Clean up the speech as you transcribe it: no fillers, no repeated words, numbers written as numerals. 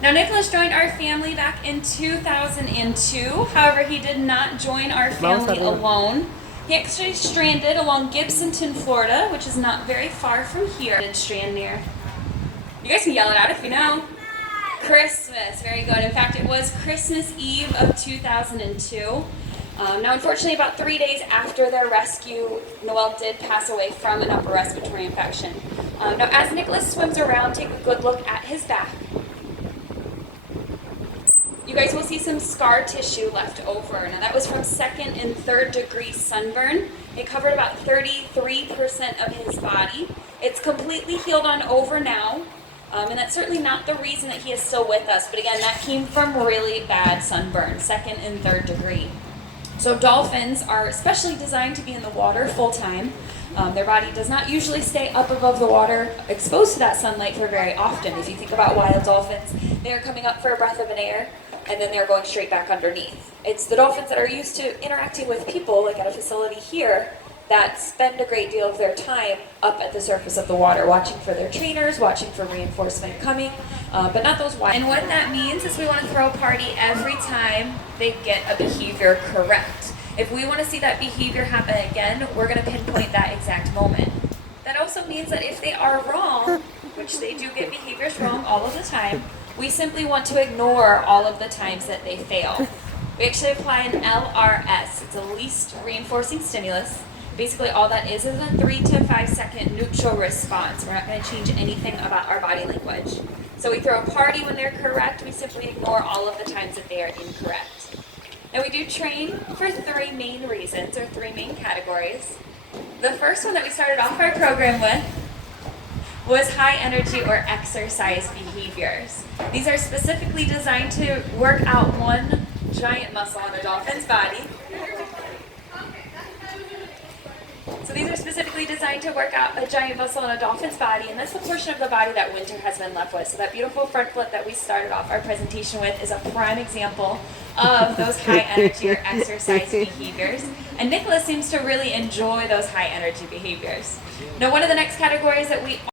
Now, Nicholas joined our family back in 2002. However, he did not join our family alone. He actually stranded along Gibsonton, Florida, which is not very far from here. Strand near. You guys can yell it out if you know. Christmas, very good. In fact, it was Christmas Eve of 2002. Now, unfortunately, about 3 days after their rescue, Noel did pass away from an upper respiratory infection. Now, as Nicholas swims around, take a good look at his back. You guys will see some scar tissue left over. Now, that was from 2nd and 3rd degree sunburn. It covered about 33% of his body. It's completely healed on over now. And that's certainly not the reason that he is still with us. But again, that came from really bad sunburn, 2nd and 3rd degree. So dolphins are especially designed to be in the water full time. Their body does not usually stay up above the water, exposed to that sunlight for very often. If you think about wild dolphins, they are coming up for a breath of an air, and then they're going straight back underneath. It's the dolphins that are used to interacting with people, like at a facility here, that spend a great deal of their time up at the surface of the water, watching for their trainers, watching for reinforcement coming, but not those wild. And what that means is we want to throw a party every time they get a behavior correct. If we want to see that behavior happen again, we're going to pinpoint that exact moment. That also means that if they are wrong, which they do get behaviors wrong all of the time, we simply want to ignore all of the times that they fail. We actually apply an LRS. It's a least reinforcing stimulus. Basically, all that is a 3 to 5 second neutral response. We're not going to change anything about our body language. So we throw a party when they're correct. We simply ignore all of the times that they are incorrect. Now, we do train for 3 main reasons, or 3 main categories. The first one that we started off our program with was high energy or exercise behaviors. These are specifically designed to work out one giant muscle on a dolphin's body. So these are specifically designed to work out a giant muscle in a dolphin's body, and that's the portion of the body that Winter has been left with. So that beautiful front flip that we started off our presentation with is a prime example of those high energy or exercise behaviors. And Nicholas seems to really enjoy those high energy behaviors. Now, one of the next categories that we